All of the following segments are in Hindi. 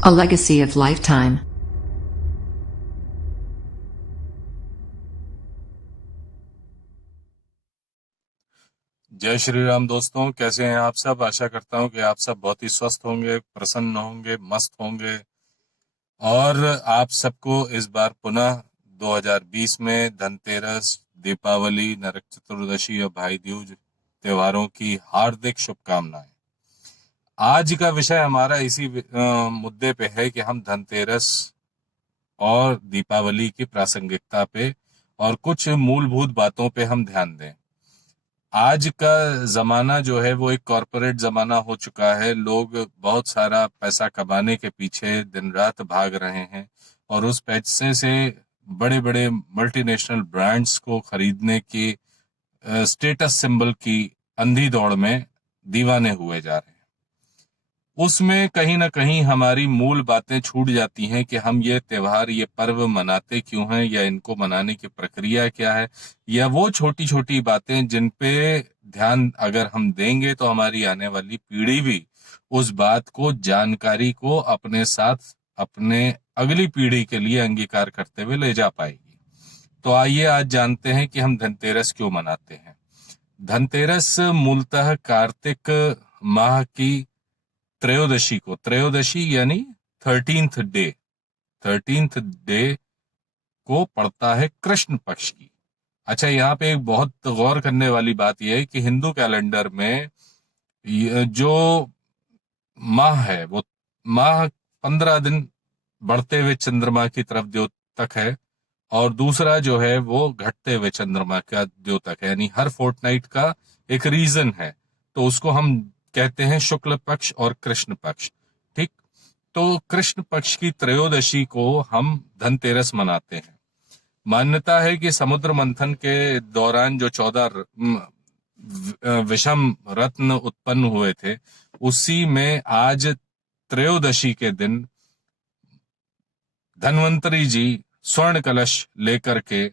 A legacy of lifetime. जय श्री राम दोस्तों, कैसे हैं आप सब। आशा करता हूं कि आप सब बहुत ही स्वस्थ होंगे, प्रसन्न होंगे, मस्त होंगे। और आप सबको इस बार पुनः 2020 में धनतेरस, दीपावली, नरक चतुर्दशी और भाई दूज त्योहारों की हार्दिक शुभकामनाएं। आज का विषय हमारा इसी मुद्दे पे है कि हम धनतेरस और दीपावली की प्रासंगिकता पे और कुछ मूलभूत बातों पे हम ध्यान दें। आज का जमाना जो है वो एक कॉरपोरेट जमाना हो चुका है। लोग बहुत सारा पैसा कमाने के पीछे दिन रात भाग रहे हैं और उस पैसे से बड़े बड़े मल्टीनेशनल ब्रांड्स को खरीदने की स्टेटस सिंबल की अंधी दौड़ में दीवाने हुए जा रहे हैं। उसमें कहीं ना कहीं हमारी मूल बातें छूट जाती हैं कि हम ये त्योहार, ये पर्व मनाते क्यों हैं, या इनको मनाने की प्रक्रिया क्या है, या वो छोटी छोटी बातें जिन पे ध्यान अगर हम देंगे तो हमारी आने वाली पीढ़ी भी उस बात को, जानकारी को अपने साथ, अपने अगली पीढ़ी के लिए अंगीकार करते हुए ले जा पाएगी। तो आइए आज जानते हैं कि हम धनतेरस क्यों मनाते हैं। धनतेरस मूलतः कार्तिक माह की त्रयोदशी को, त्रयोदशी यानी 13th डे को पड़ता है कृष्ण पक्ष की। अच्छा, यहाँ पे एक बहुत गौर करने वाली बात यह है कि हिंदू कैलेंडर में जो माह है वो माह 15 दिन बढ़ते हुए चंद्रमा की तरफ द्योतक है, और दूसरा जो है वो घटते हुए चंद्रमा का द्योतक है, यानी हर फोर्टनाइट का एक रीजन है। तो उसको हम कहते हैं शुक्ल पक्ष और कृष्ण पक्ष। ठीक, तो कृष्ण पक्ष की त्रयोदशी को हम धनतेरस मनाते हैं। मान्यता है कि समुद्र मंथन के दौरान जो 14 विषम रत्न उत्पन्न हुए थे, उसी में आज त्रयोदशी के दिन धन्वंतरी जी स्वर्ण कलश लेकर के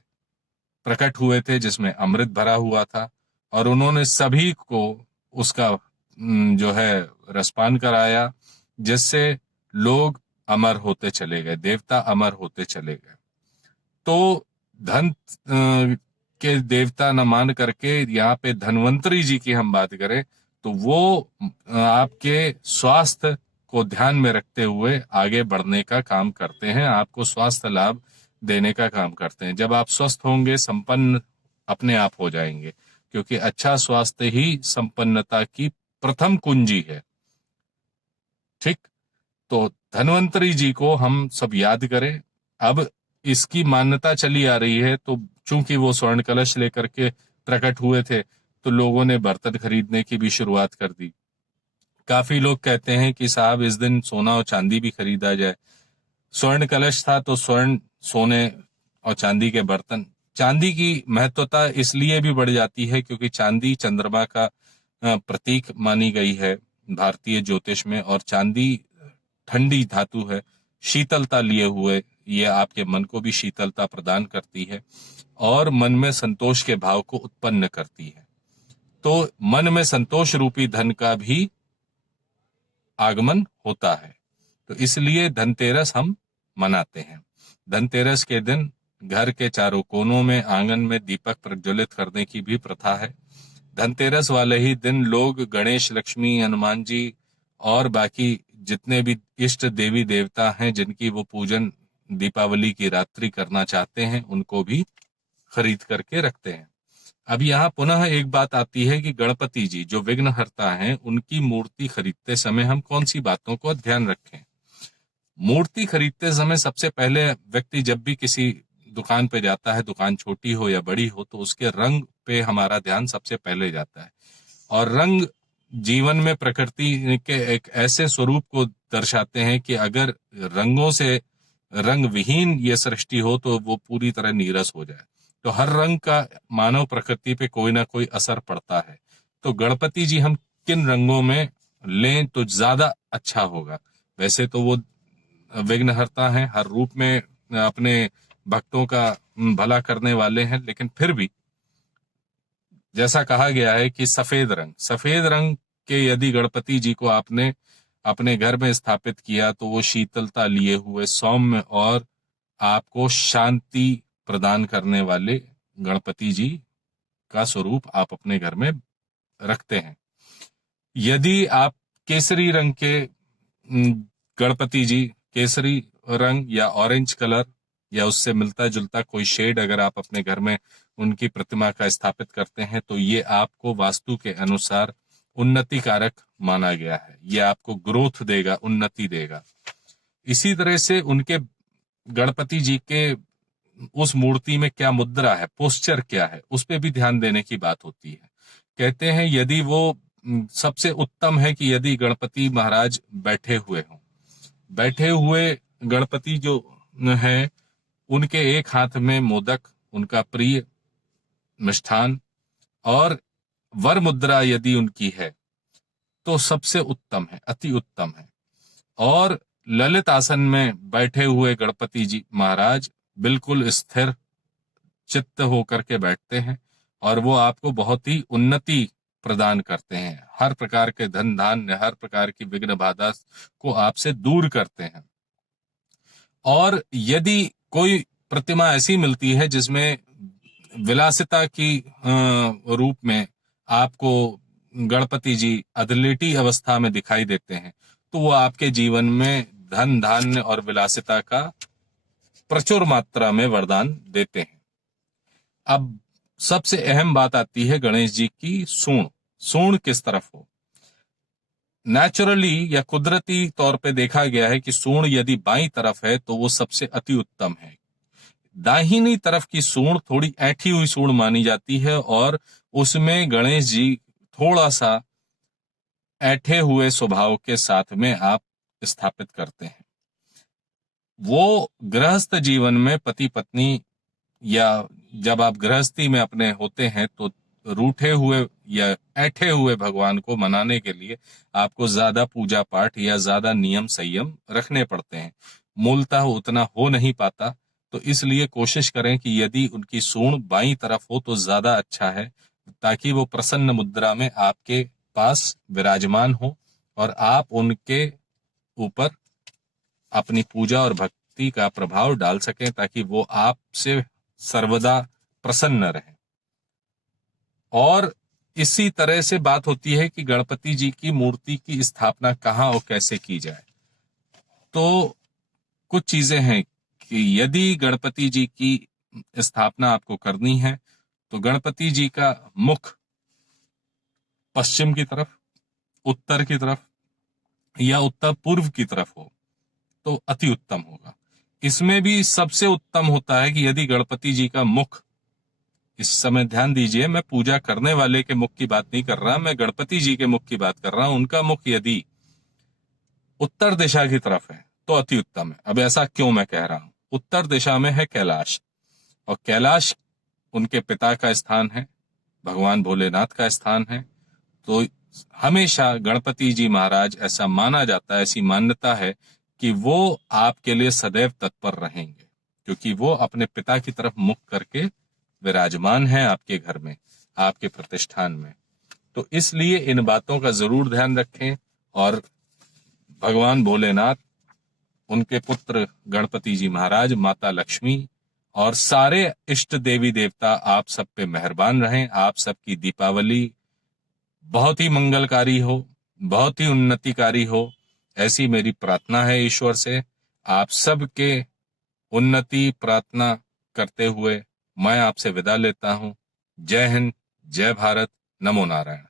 प्रकट हुए थे, जिसमें अमृत भरा हुआ था, और उन्होंने सभी को उसका जो है रसपान कराया, जिससे लोग अमर होते चले गए, देवता अमर होते चले गए। तो धन के देवता न मान करके यहाँ पे धन्वंतरी जी की हम बात करें तो वो आपके स्वास्थ्य को ध्यान में रखते हुए आगे बढ़ने का काम करते हैं, आपको स्वास्थ्य लाभ देने का काम करते हैं। जब आप स्वस्थ होंगे, संपन्न अपने आप हो जाएंगे, क्योंकि अच्छा स्वास्थ्य ही संपन्नता की प्रथम कुंजी है। ठीक, तो धन्वंतरी जी को हम सब याद करें। अब इसकी मान्यता चली आ रही है, तो चूंकि वो स्वर्ण कलश लेकर के प्रकट हुए थे, तो लोगों ने बर्तन खरीदने की भी शुरुआत कर दी। काफी लोग कहते हैं कि साहब इस दिन सोना और चांदी भी खरीदा जाए। स्वर्ण कलश था तो स्वर्ण, सोने और चांदी के बर्तन। चांदी की महत्वता इसलिए भी बढ़ जाती है क्योंकि चांदी चंद्रमा का प्रतीक मानी गई है भारतीय ज्योतिष में, और चांदी ठंडी धातु है, शीतलता लिए हुए ये आपके मन को भी शीतलता प्रदान करती है और मन में संतोष के भाव को उत्पन्न करती है। तो मन में संतोष रूपी धन का भी आगमन होता है, तो इसलिए धनतेरस हम मनाते हैं। धनतेरस के दिन घर के चारों कोनों में, आंगन में दीपक प्रज्वलित करने की भी प्रथा है। धनतेरस वाले ही दिन लोग गणेश, लक्ष्मी, हनुमान जी और बाकी जितने भी इष्ट देवी देवता हैं जिनकी वो पूजन दीपावली की रात्रि करना चाहते हैं, उनको भी खरीद करके रखते हैं। अब यहाँ पुनः एक बात आती है कि गणपति जी जो विघ्नहर्ता हैं, उनकी मूर्ति खरीदते समय हम कौन सी बातों को ध्यान रखें। मूर्ति खरीदते समय सबसे पहले व्यक्ति जब भी किसी दुकान पे जाता है, दुकान छोटी हो या बड़ी हो, तो उसके रंग पे हमारा ध्यान सबसे पहले जाता है। और रंग जीवन में प्रकृति के एक ऐसे स्वरूप को दर्शाते हैं कि अगर रंगों से रंग विहीन ये सृष्टि हो तो वो पूरी तरह नीरस हो जाए। तो हर रंग का मानव प्रकृति पे कोई ना कोई असर पड़ता है। तो गणपति जी हम किन रंगों में लें तो ज्यादा अच्छा होगा। वैसे तो वो विघ्नहर्ता हैं, हर रूप में अपने भक्तों का भला करने वाले हैं, लेकिन फिर भी जैसा कहा गया है कि सफेद रंग के यदि गणपति जी को आपने अपने घर में स्थापित किया तो वो शीतलता लिए हुए, सौम्य और आपको शांति प्रदान करने वाले गणपति जी का स्वरूप आप अपने घर में रखते हैं। यदि आप केसरी रंग के गणपति जी, केसरी रंग या ऑरेंज कलर या उससे मिलता जुलता कोई शेड अगर आप अपने घर में उनकी प्रतिमा का स्थापित करते हैं तो ये आपको वास्तु के अनुसार उन्नति कारक माना गया है। ये आपको ग्रोथ देगा, उन्नति देगा। इसी तरह से उनके गणपति जी के उस मूर्ति में क्या मुद्रा है, पोस्चर क्या है, उस पर भी ध्यान देने की बात होती है। कहते हैं यदि वो सबसे उत्तम है कि यदि गणपति महाराज बैठे हुए हों, बैठे हुए गणपति जो है उनके एक हाथ में मोदक, उनका प्रिय मिष्ठान, और वर मुद्रा यदि उनकी है तो सबसे उत्तम है, अति उत्तम है। और ललित आसन में बैठे हुए गणपति जी महाराज बिल्कुल स्थिर चित्त होकर के बैठते हैं और वो आपको बहुत ही उन्नति प्रदान करते हैं। हर प्रकार के धन धान्य, हर प्रकार की विघ्न बाधा को आपसे दूर करते हैं। और यदि कोई प्रतिमा ऐसी मिलती है जिसमें विलासिता की रूप में आपको गणपति जी अधलेटी अवस्था में दिखाई देते हैं तो वो आपके जीवन में धन धान्य और विलासिता का प्रचुर मात्रा में वरदान देते हैं। अब सबसे अहम बात आती है गणेश जी की सूंड। सूंड किस तरफ हो? नेचुरली या कुदरती तौर पे देखा गया है कि सूंड यदि बाईं तरफ है तो वो सबसे अति उत्तम है। दाहिनी तरफ की सूंड थोड़ी ऐठी हुई सूंड मानी जाती है और उसमें गणेश जी थोड़ा सा ऐठे हुए स्वभाव के साथ में आप स्थापित करते हैं। वो गृहस्थ जीवन में पति पत्नी या जब आप गृहस्थी में अपने होते हैं तो रूठे हुए या ऐठे हुए भगवान को मनाने के लिए आपको ज्यादा पूजा पाठ या ज्यादा नियम संयम रखने पड़ते हैं। मूलतः उतना हो नहीं पाता, तो इसलिए कोशिश करें कि यदि उनकी सूंड बाईं तरफ हो तो ज्यादा अच्छा है, ताकि वो प्रसन्न मुद्रा में आपके पास विराजमान हो और आप उनके ऊपर अपनी पूजा और भक्ति का प्रभाव डाल सकें, ताकि वो आपसे सर्वदा प्रसन्न रहे। और इसी तरह से बात होती है कि गणपति जी की मूर्ति की स्थापना कहाँ और कैसे की जाए। तो कुछ चीजें हैं कि यदि गणपति जी की स्थापना आपको करनी है तो गणपति जी का मुख पश्चिम की तरफ, उत्तर की तरफ या उत्तर पूर्व की तरफ हो तो अति उत्तम होगा। इसमें भी सबसे उत्तम होता है कि यदि गणपति जी का मुख, इस समय ध्यान दीजिए, मैं पूजा करने वाले के मुख की बात नहीं कर रहा, मैं गणपति जी के मुख की बात कर रहा हूं, उनका मुख यदि उत्तर दिशा की तरफ है तो अति उत्तम है। अब ऐसा क्यों मैं कह रहा हूं? उत्तर दिशा में है कैलाश, और कैलाश उनके पिता का स्थान है, भगवान भोलेनाथ का स्थान है। तो हमेशा गणपति जी महाराज, ऐसा माना जाता है, ऐसी मान्यता है कि वो आपके लिए सदैव तत्पर रहेंगे, क्योंकि वो अपने पिता की तरफ मुख करके विराजमान है आपके घर में, आपके प्रतिष्ठान में। तो इसलिए इन बातों का जरूर ध्यान रखें और भगवान भोलेनाथ, उनके पुत्र गणपति जी महाराज, माता लक्ष्मी और सारे इष्ट देवी देवता आप सब पे मेहरबान रहें। आप सबकी दीपावली बहुत ही मंगलकारी हो, बहुत ही उन्नतिकारी हो, ऐसी मेरी प्रार्थना है ईश्वर से। आप सबके उन्नति प्रार्थना करते हुए मैं आपसे विदा लेता हूं। जय हिंद, जय भारत, नमो नारायण।